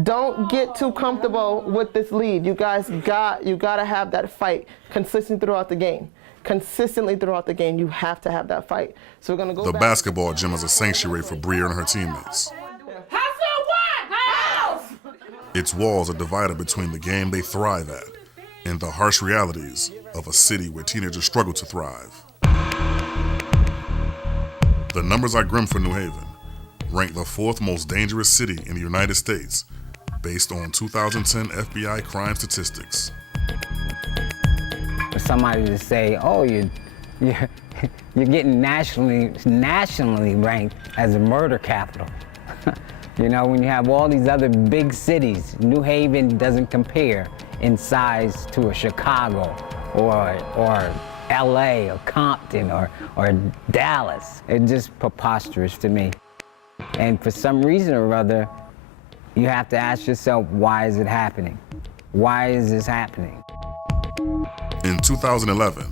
Don't get too comfortable with this lead. You guys gotta have that fight consistently throughout the game. Consistently throughout the game, you have to have that fight. So we're gonna go The back. basketball gym is a sanctuary for Bria and her teammates. Its walls are divided between the game they thrive at and the harsh realities of a city where teenagers struggle to thrive. The numbers are grim for New Haven, ranked the 4th most dangerous city in the United States based on 2010 FBI crime statistics. For somebody to say, oh, you're getting nationally ranked as a murder capital. You know, when you have all these other big cities, New Haven doesn't compare in size to a Chicago or LA or Compton or Dallas. It's just preposterous to me. And for some reason or other, you have to ask yourself, why is it happening? Why is this happening? In 2011,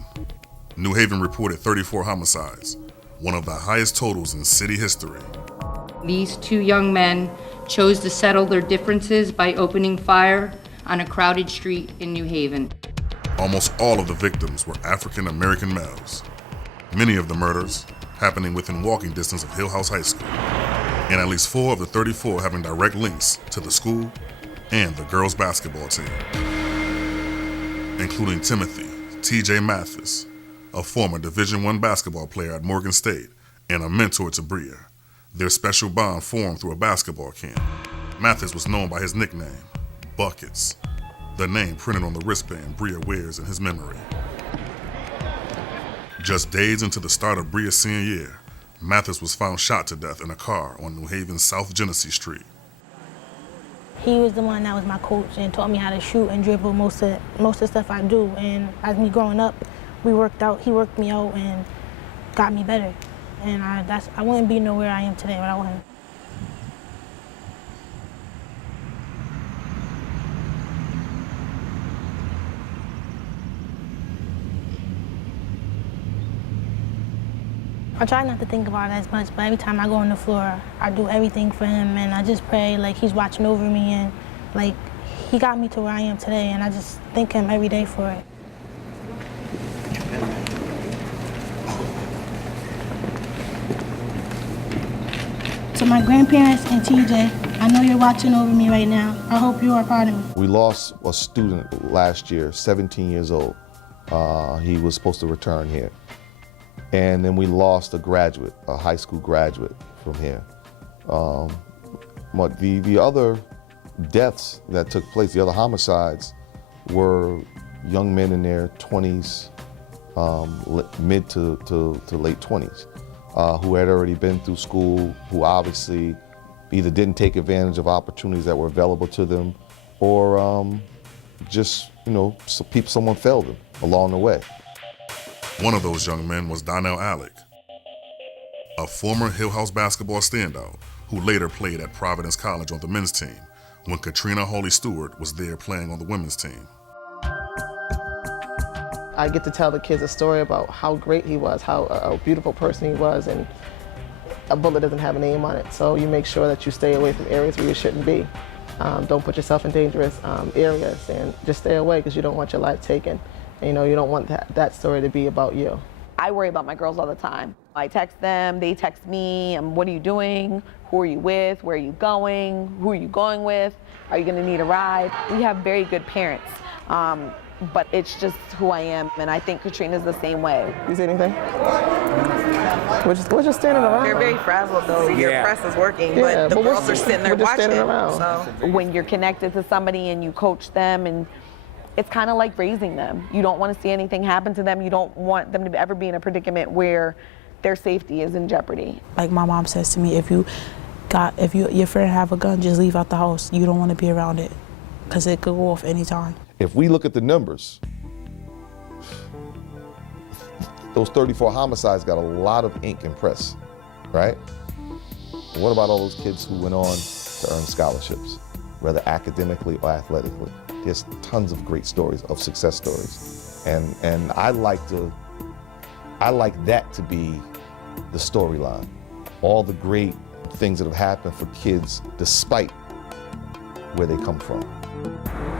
New Haven reported 34 homicides, one of the highest totals in city history. These 2 young men chose to settle their differences by opening fire on a crowded street in New Haven. Almost all of the victims were African American males. Many of the murders happening within walking distance of Hillhouse High School, and at least 4 of the 34 having direct links to the school and the girls' basketball team, including Timothy T.J. Mathis, a former Division I basketball player at Morgan State and a mentor to Bria. Their special bond formed through a basketball camp. Mathis was known by his nickname, Buckets, the name printed on the wristband Bria wears in his memory. Just days into the start of Bria's senior year, Mathis was found shot to death in a car on New Haven's South Genesee Street. He was the one that was my coach and taught me how to shoot and dribble most of the stuff I do. And as me growing up, he worked me out and got me better. And I wouldn't be nowhere I am today without him. I try not to think about it as much, but every time I go on the floor, I do everything for him, and I just pray like he's watching over me, and like he got me to where I am today, and I just thank him every day for it. To my grandparents and TJ, I know you're watching over me right now. I hope you are proud of me. We lost a student last year, 17 years old. He was supposed to return here. And then we lost a graduate, a high school graduate from here. But the other deaths that took place, the other homicides, were young men in their 20s, mid to late 20s, who had already been through school, who obviously either didn't take advantage of opportunities that were available to them, or just, someone failed them along the way. One of those young men was Donnell Alec, a former Hillhouse basketball standout who later played at Providence College on the men's team when Katrina Hawley-Stewart was there playing on the women's team. I get to tell the kids a story about how great he was, how a beautiful person he was, and a bullet doesn't have a name on it. So you make sure that you stay away from areas where you shouldn't be. Don't put yourself in dangerous areas, and just stay away because you don't want your life taken. You don't want that story to be about you. I worry about my girls all the time. I text them, they text me, what are you doing? Who are you with? Where are you going? Who are you going with? Are you gonna need a ride? We have very good parents, but it's just who I am, and I think Katrina's the same way. You see anything? We're just standing around. You're very frazzled though. Your press is working, Yeah, but the girls are sitting there watching. So when you're connected to somebody and you coach them, and it's kind of like raising them. You don't want to see anything happen to them. You don't want them to ever be in a predicament where their safety is in jeopardy. Like my mom says to me, if your friend have a gun, just leave out the house. You don't want to be around it because it could go off anytime. If we look at the numbers, those 34 homicides got a lot of ink and press, right? What about all those kids who went on to earn scholarships, whether academically or athletically? There's tons of great stories, of success stories. And I like that to be the storyline. All the great things that have happened for kids despite where they come from.